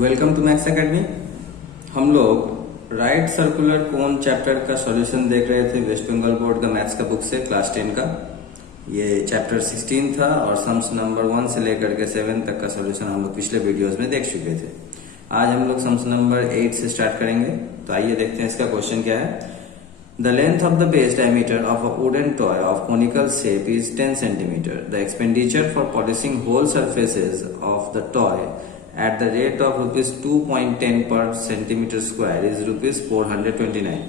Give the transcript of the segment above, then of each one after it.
Welcome to maths academy. हम लोग right circular cone chapter का सॉल्यूशन देख रहे थे वेस्ट बंगाल बोर्ड का मैथ्स का बुक से, क्लास 10 का। ये चैप्टर 16 था और सम्स नंबर 1 से लेकर के 7 तक का सॉल्यूशन हम लोग पिछले वीडियोस में देख चुके थे। आज हम लोग सम्स नंबर 8 से स्टार्ट करेंगे। तो आइए देखते हैं इसका क्वेश्चन क्या है। The length of the base diameter of a wooden toy of conical shape is 10 centimeter. The expenditure for polishing whole surfaces of the toy at the rate of rupees 2.10 per centimeter square is rupees 429.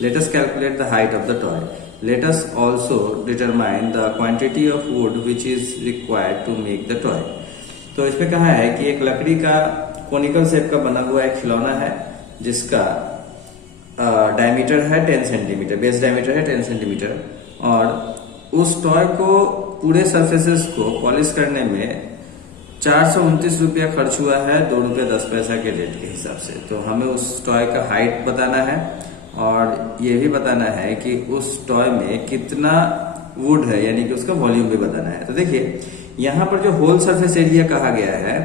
Let us calculate the height of the toy. Let us also determine the quantity of wood which is required to make the toy. तो इसमें कहा है कि एक लकड़ी का conical shape का बना हुआ एक खिलौना है जिसका डायमीटर है 10 सेंटीमीटर, बेस डायमीटर है 10 सेंटीमीटर, और उस टॉय को पूरे सरफेसेस को पॉलिश करने में 429 रुपया खर्च हुआ है, 2 रुपये 10 पैसा के रेट के हिसाब से। तो हमें उस टॉय का हाइट बताना है और ये भी बताना है कि उस टॉय में कितना वुड है, यानी कि उसका वॉल्यूम भी बताना है। तो देखिए यहाँ पर जो होल सरफेस एरिया कहा गया है,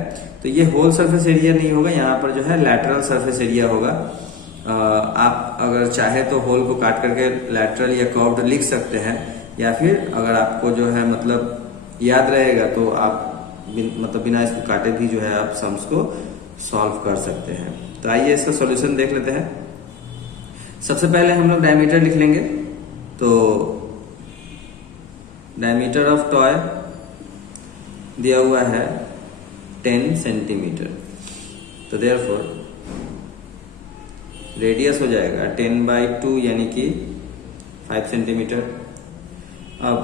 तो ये होल सरफेस एरिया नहीं होगा, यहाँ पर जो है लैटरल सरफेस एरिया होगा। आप अगर चाहे तो होल को काट करके लैटरल या कर्व्ड लिख सकते हैं, या फिर अगर आपको जो है मतलब याद रहेगा तो आप बिना इसको काटे भी जो है आप सम्स को सॉल्व कर सकते हैं। तो आइए इसका सॉल्यूशन देख लेते हैं। सबसे पहले हम लोग डायमीटर लिख लेंगे। तो डायमीटर ऑफ टॉय दिया हुआ है 10 सेंटीमीटर, तो देयरफॉर रेडियस हो जाएगा 10/2 यानी कि 5 सेंटीमीटर। अब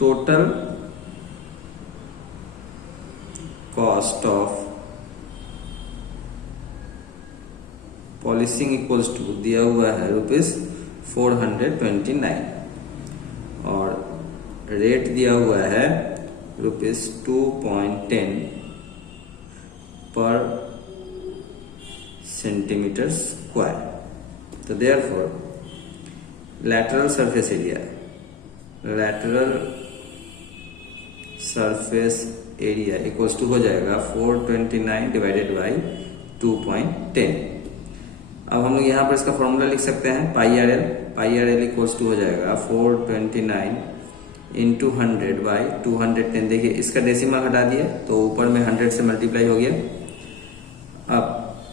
total cost of polishing equals to दिया हुआ है रुपीज 429 और रेट दिया हुआ है रुपीज 2.10 पर सेंटीमीटर स्क्वायर। तो therefore lateral surface area equals to हो जाएगा 429 डिवाइडेड बाई 2.10। अब हम लोग यहाँ पर इसका फॉर्मूला लिख सकते हैं पाई आर एल इक्वल्स टू हो जाएगा 429 इंटू 100 बाई 210। देखिए इसका डेसिमल हटा दिए तो ऊपर में 100 से मल्टीप्लाई हो गया। अब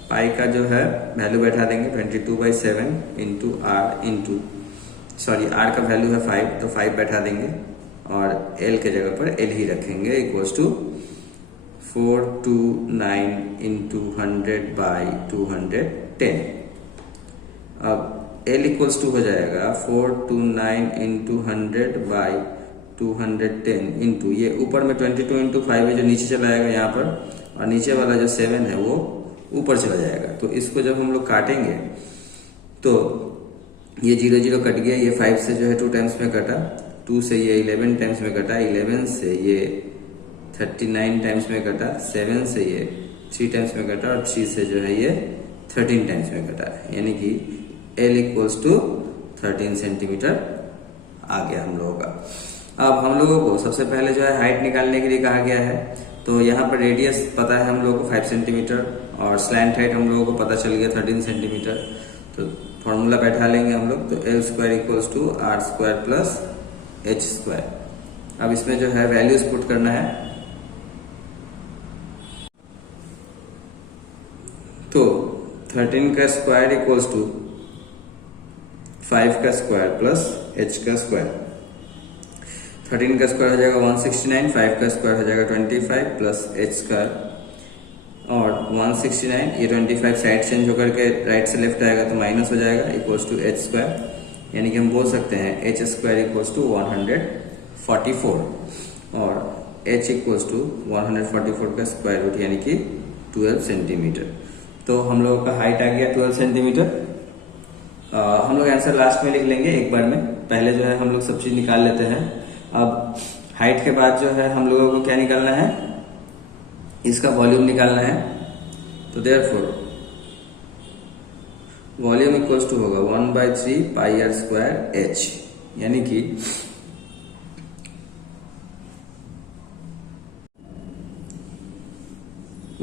पाई का जो है वैल्यू बैठा देंगे 22/7 इंटू आर का वैल्यू है 5, तो 5 बैठा देंगे और एल के जगह पर एल ही रखेंगे इक्वल्स टू 429 इंटू 100 बाई 210। अब एल इक्वल्स टू हो जाएगा 429 इंटू 100 बाई 210 इंटू ये ऊपर में 22 इंटू 5 है जो नीचे चला जाएगा यहाँ पर, और नीचे वाला जो 7 है वो ऊपर चला जाएगा। तो इसको जब हम लोग काटेंगे तो ये 0 0 कट गया, ये 5 से जो है 2 टाइम्स में कटा, 2 से ये 11 टाइम्स में कटा, 11 से ये 39 टाइम्स में कटा, 7 से ये 3 टाइम्स में कटा और 3 से जो है ये 13 टाइम्स में कटा, यानी कि L इक्वल्स टू 13 सेंटीमीटर आ गया हम लोगों का। अब हम लोगों को सबसे पहले जो है हाइट निकालने के लिए कहा गया है, तो यहाँ पर रेडियस पता है हम लोगों को 5 सेंटीमीटर और स्लैंट हाइट हम लोगों को पता चल गया 13 सेंटीमीटर। तो फॉर्मूला बैठा लेंगे हम लोग, तो L square equals to R square plus H square. अब इसमें जो है वैल्यूज पुट करना है, तो 13 का स्क्वायर इक्वल्स टू 5 का स्क्वायर प्लस H का स्क्वायर। 13 का स्क्वायर हो जाएगा 169, 5 का स्क्वायर हो जाएगा 25 प्लस H स्क्वायर, और 169 ये 25 साइड चेंज होकर के राइट से लेफ्ट आएगा तो माइनस हो जाएगा इक्वल्स टू H स्क्वायर, यानी कि हम बोल सकते हैं H स्क्वायर इक्वल्स टू 144 और H इक्वल्स टू 144 का स्क्वायर रूट यानी कि 12 सेंटीमीटर। तो हम लोगों का हाइट आ गया 12 सेंटीमीटर। हम लोग आंसर लास्ट में लिख लेंगे एक बार में, पहले जो है हम लोग सब चीज निकाल लेते हैं। अब हाइट के बाद जो है हम लोगों को क्या निकालना है, इसका वॉल्यूम निकालना है। तो देयरफॉर वॉल्यूम इक्वल्स टू होगा 1/3 पाई आर स्क्वायर H, यानी कि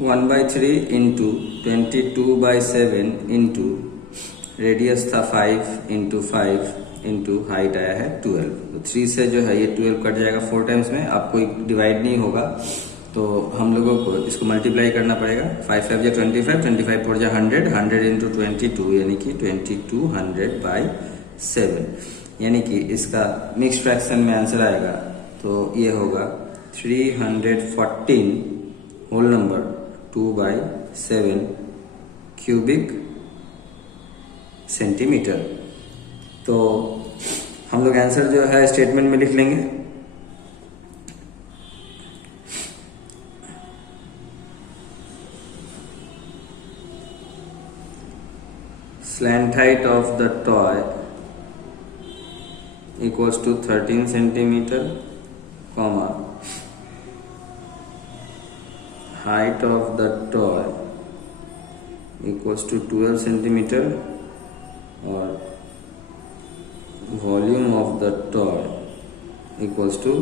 1/3 इंटू 22/7 इंटू रेडियस था 5 इंटू 5 इंटू हाइट आया है 12। तो 3 से जो है ये 12 कट जाएगा 4 टाइम्स में, आपको डिवाइड नहीं होगा तो हम लोगों को इसको मल्टीप्लाई करना पड़ेगा। 5 5 जा 25, 25 4 जा 100, 100 इंटू 22 यानी कि 2200/7, यानी कि इसका मिक्स फ्रैक्शन में आंसर आएगा तो ये होगा 314 होल नंबर 2/7 क्यूबिक सेंटीमीटर। तो हम लोग आंसर जो है स्टेटमेंट में लिख लेंगे। Slant height of the toy equals to 13 centimeter, comma height of the toy equals to 12 centimeter और volume of the toy equals to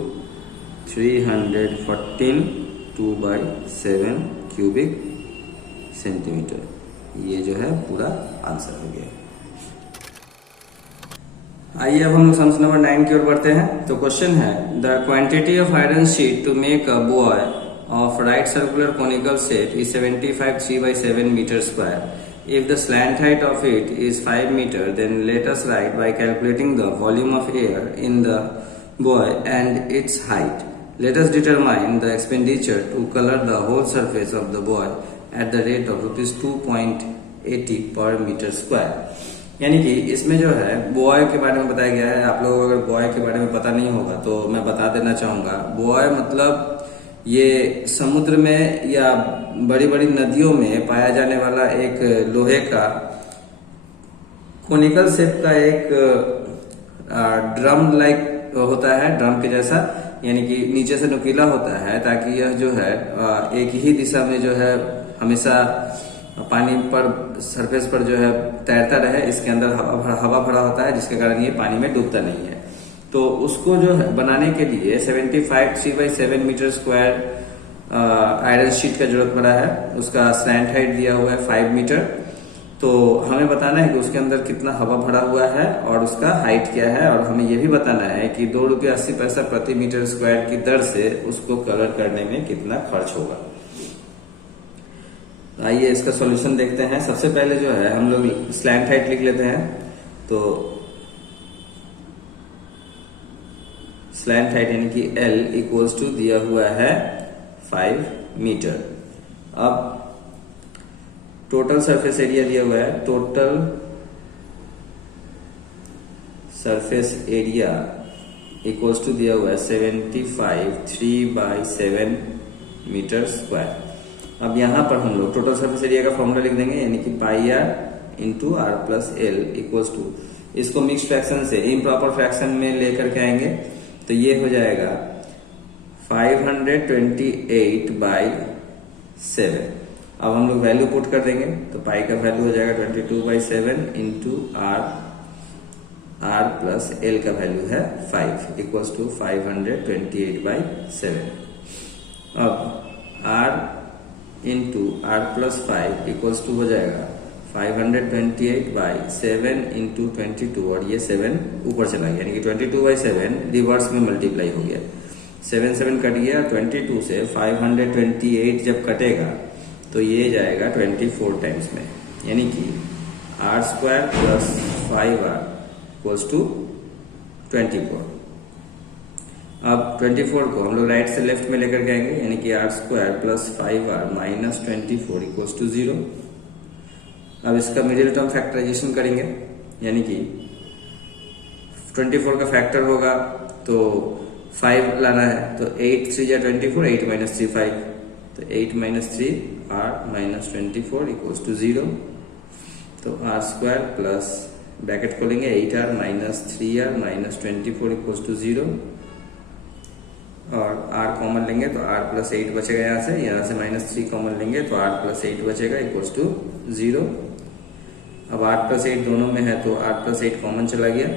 314 2/7 cubic centimeter। ये जो है पूरा आंसर हो गया। आइए अब हम लोग सम्स नंबर 9 की ओर बढ़ते हैं। तो क्वेश्चन है the quantity of iron sheet to make a buoy of right circular conical shape is 75 3/7 metre square. If the slant height of it is 5 meter, then let us write by calculating the volume of air in the boy and its height. Let us determine the expenditure to color the whole surface of the boy at the rate of ₹2.80 per meter square। यानी कि इसमें जो है boy के बारे में बताया गया है। आप लोगों को अगर बॉय के बारे में पता नहीं होगा तो मैं बता देना चाहूंगा। बॉय मतलब ये समुद्र में या बड़ी बड़ी नदियों में पाया जाने वाला एक लोहे का कोनिकल शेप का एक ड्रम लाइक होता है, ड्रम के जैसा, यानी कि नीचे से नुकीला होता है ताकि यह जो है एक ही दिशा में जो है हमेशा पानी पर सरफेस पर जो है तैरता रहे। इसके अंदर हवा भरा होता है जिसके कारण ये पानी में डूबता नहीं है। तो उसको जो है बनाने के लिए 75 3/7 मीटर स्क्वायर आयरन शीट का जरूरत पड़ा है। उसका स्लैंट हाइट दिया हुआ है 5 मीटर। तो हमें बताना है कि उसके अंदर कितना हवा भरा हुआ है और उसका हाइट क्या है, और हमें यह भी बताना है कि ₹2.80 प्रति मीटर स्क्वायर की दर से उसको कलर करने में कितना खर्च होगा। आइए इसका सॉल्यूशन देखते हैं। सबसे पहले जो है हम लोग स्लैंट हाइट लिख लेते हैं। तो स्लैंट हाइट यानी कि L इक्वल्स टू दिया हुआ है 5 मीटर। अब टोटल सरफेस एरिया दिया हुआ है। Total surface area equals to दिया हुआ है 75 3/7 मीटर स्क्वायर। अब यहां पर हम लोग टोटल सरफेस एरिया का फॉर्मूला लिख देंगे, यानी कि πr into r plus l equals to, इसको मिक्स फ्रैक्शन से इम्प्रॉपर फ्रैक्शन में लेकर के आएंगे तो ये हो जाएगा 528/7। अब हम लोग वैल्यू पुट कर देंगे तो पाई का वैल्यू हो जाएगा 22/7 इंटू r प्लस एल का वैल्यू है 5 इक्वल्स टू 528/7। अब r into r plus 5 equals to हो जाएगा 528/7 इंटू 22, और ये 7 ऊपर चला गया, यानी कि 22/7 रिवर्स में मल्टीप्लाई हो गया। 7 7 कट गया। 22 से 528 जब कटेगा तो ये जाएगा 24 टाइम्स में, यानी कि r² plus 5r equals to 24। अब 24 को हम लोग राइट से लेफ्ट में लेकर के आएंगे, यानी कि r² plus 5r minus 24 equals to 0। अब इसका मिडिल टर्म फैक्टराइजेशन करेंगे, यानी कि 24 का फैक्टर होगा तो 5 लाना है। तो 8 3 जा 24, 8 माइनस 3 5, तो 8 minus 3 r minus 24 equals to 0। तो r² प्लस ब्रैकेट खोलेंगे 8r minus 3r minus 24 equals to 0, और r कॉमन लेंगे तो r प्लस 8 बचेगा। यहाँ से माइनस 3 कॉमन लेंगे तो r प्लस 8 बचेगा इक्वल्स टू 0। अब r प्लस 8 दोनों में है तो r प्लस 8 कॉमन चला गया,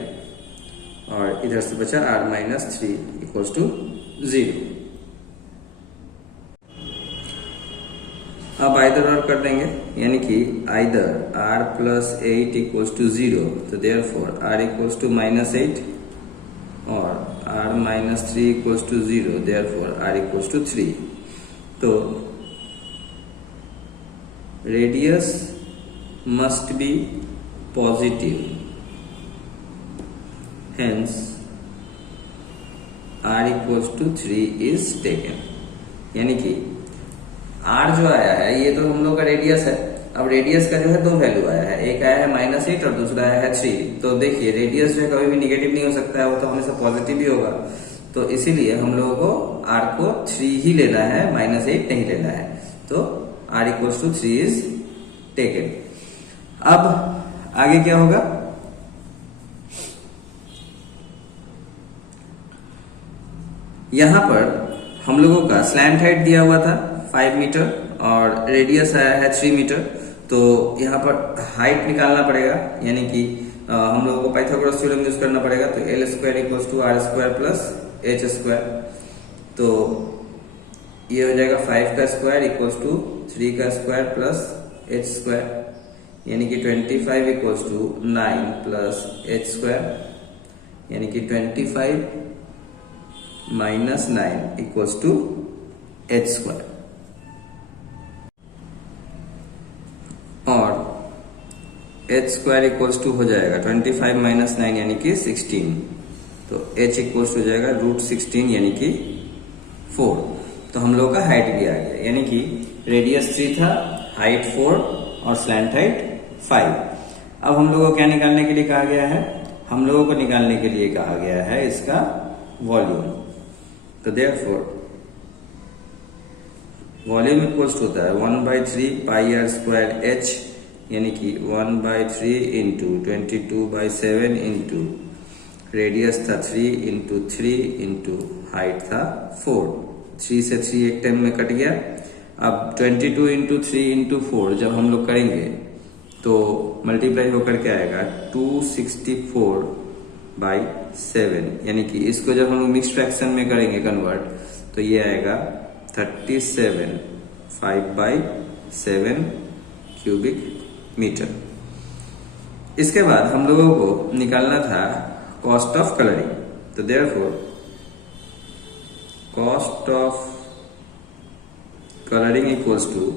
और इधर से बचा r माइनस 3 इक्वल्स टू 0। अब आइदर और कर देंगे, यानी कि either r plus 8 equals to 0, तो देयरफॉर r इक्वल्स टू -8 और r minus 3 equals to 0, therefore r equals to 3। तो radius must be positive, hence r equals to 3 is taken. यानी कि r जो आया है ये तो हम लोग का रेडियस है। अब रेडियस का जो है दो वैल्यू आया है, एक आया है -8 और दूसरा आया है 3। तो देखिए रेडियस जो है कभी भी निगेटिव नहीं हो सकता है, वो तो हमेशा पॉजिटिव ही होगा। तो इसीलिए हम लोगों को r को 3 ही लेना है, -8 नहीं लेना है। तो r equals to 3 is taken. अब आगे क्या होगा, यहां पर हम लोगों का स्लैंट हाइट दिया हुआ था 5 मीटर और रेडियस आया है 3 मीटर। तो यहाँ पर हाइट निकालना पड़ेगा, यानी कि हम लोगों को पाइथागोरस थ्योरम यूज करना पड़ेगा। तो l square equals to r square plus h square. तो ये हो जाएगा 5 का स्क्वायर इक्वल्स टू 3 का स्क्वायर प्लस h स्क्वायर, यानी कि 25 equals to 9 plus h square, यानी कि 25 minus 9 equals to h square. और h स्क्वायर इक्वल्स टू हो जाएगा 25 माइनस 9 यानी कि 16। तो h इक्वल्स हो जाएगा √16 यानी कि 4। तो हम लोग का हाइट भी आ गया, यानी कि रेडियस 3 था, हाइट 4 और स्लैंट हाइट 5। अब हम लोगों को क्या निकालने के लिए कहा गया है, हम लोगों को निकालने के लिए कहा गया है इसका वॉल्यूम। तो देयरफॉर वॉल्यूम इक्वल्स होता है 1/3 पाई r स्क्वायर h, यानी कि 1/3 इंटू 22/7 इंटू रेडियस था 3 इंटू 3 इंटू हाइट था 4। 3 से 3 एक टाइम में कट गया। अब 22 इंटू 3 इंटू 4 जब हम लोग करेंगे तो मल्टीप्लाई होकर के आएगा 264/7, यानी कि इसको जब हम लोग मिक्स फ्रैक्शन में करेंगे कन्वर्ट तो ये आएगा 37 5/7 क्यूबिक मीटर। इसके बाद हम लोगों को निकालना था कॉस्ट ऑफ कलरिंग। तो therefore cost of colouring equals to,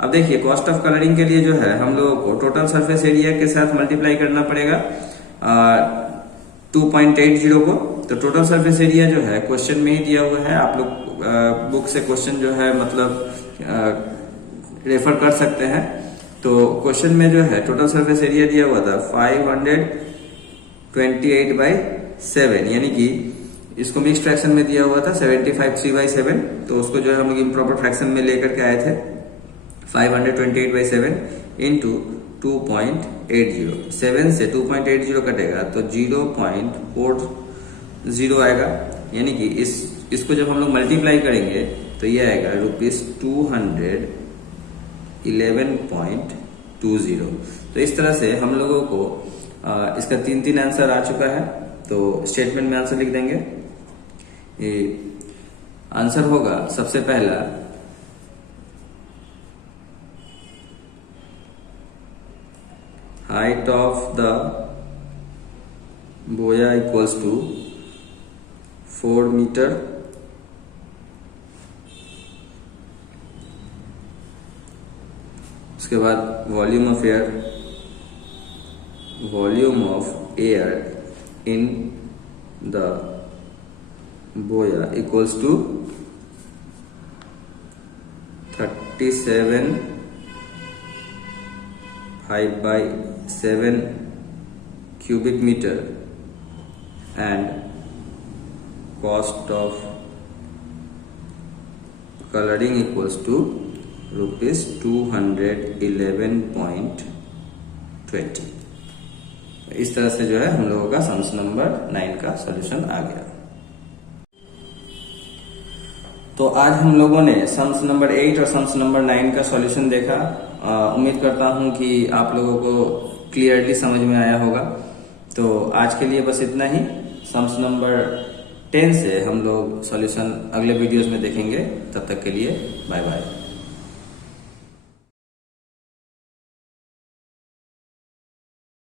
अब देखिए कॉस्ट ऑफ कलरिंग के लिए जो है हम लोगों को टोटल सरफेस एरिया के साथ मल्टीप्लाई करना पड़ेगा 2.80 को। तो टोटल सरफेस एरिया जो है क्वेश्चन में ही दिया हुआ है, आप लोग बुक से क्वेश्चन जो है मतलब रेफर कर सकते हैं। तो क्वेश्चन में जो है टोटल सरफेस एरिया दिया हुआ था 528/7, यानी कि इसको मिक्स फ्रैक्शन में दिया हुआ था 75 3/7। तो उसको जो है हम लोग इम्प्रॉपर फ्रैक्शन में लेकर के आए थे 528/7 इंटू 2.80। 7 से 2.80 कटेगा तो 0.40 आएगा, यानी कि इसको जब हम लोग मल्टीप्लाई करेंगे तो ये आएगा ₹211.20। तो इस तरह से हम लोगों को इसका 3 आंसर आ चुका है। तो स्टेटमेंट में आंसर लिख देंगे। ये आंसर होगा सबसे पहला हाइट ऑफ द बोया इक्वल्स टू 4 मीटर। उसके बाद volume of air in the बोया equals to 37 5/7 cubic meter and cost of coloring equals to ₹211.20। इस तरह से जो है हम लोगों का सम्स नंबर 9 का सॉल्यूशन आ गया। तो आज हम लोगों ने सम्स नंबर 8 और सम्स नंबर 9 का सॉल्यूशन देखा। उम्मीद करता हूं कि आप लोगों को क्लियरली समझ में आया होगा। तो आज के लिए बस इतना ही। सम्स नंबर 10 से हम लोग सॉल्यूशन अगले वीडियोस में देखेंगे। तब तक के लिए बाय बाय।